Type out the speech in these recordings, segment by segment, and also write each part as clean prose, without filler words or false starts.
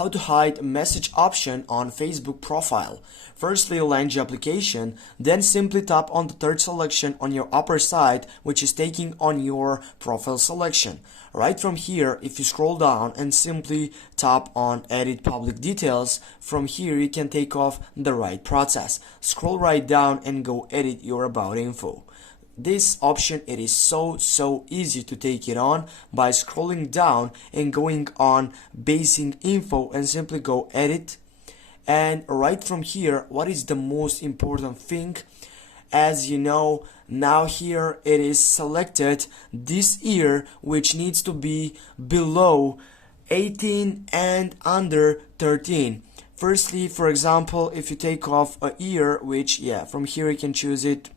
how to hide a message option on Facebook profile. Firstly, launch the application, then simply tap on the third selection on your upper side, which is taking on your profile selection. Right from here, if you scroll down and simply tap on edit public details, from here you can take off the right process. Scroll right down and go edit your about info. This option, it is so easy to take it on by scrolling down and going on basic info and simply go edit. And right from here, what is the most important thing? As you know, now here it is selected this year, which needs to be below 18 and under 13. Firstly, for example, if you take off a year, which from here you can choose it.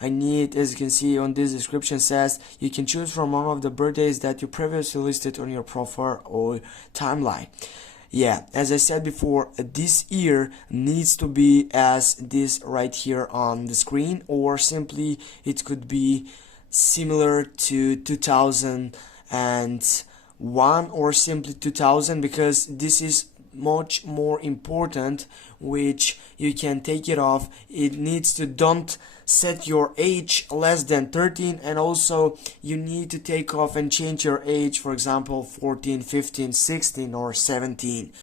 I need, as you can see on this description says, you can choose from one of the birthdays that you previously listed on your profile or timeline. As I said before, this year needs to be as this right here on the screen, or simply it could be similar to 2001 or simply 2000, because this is much more important, which you can take it off. It needs to don't set your age less than 13, and also you need to take off and change your age, for example 14, 15, 16 or 17.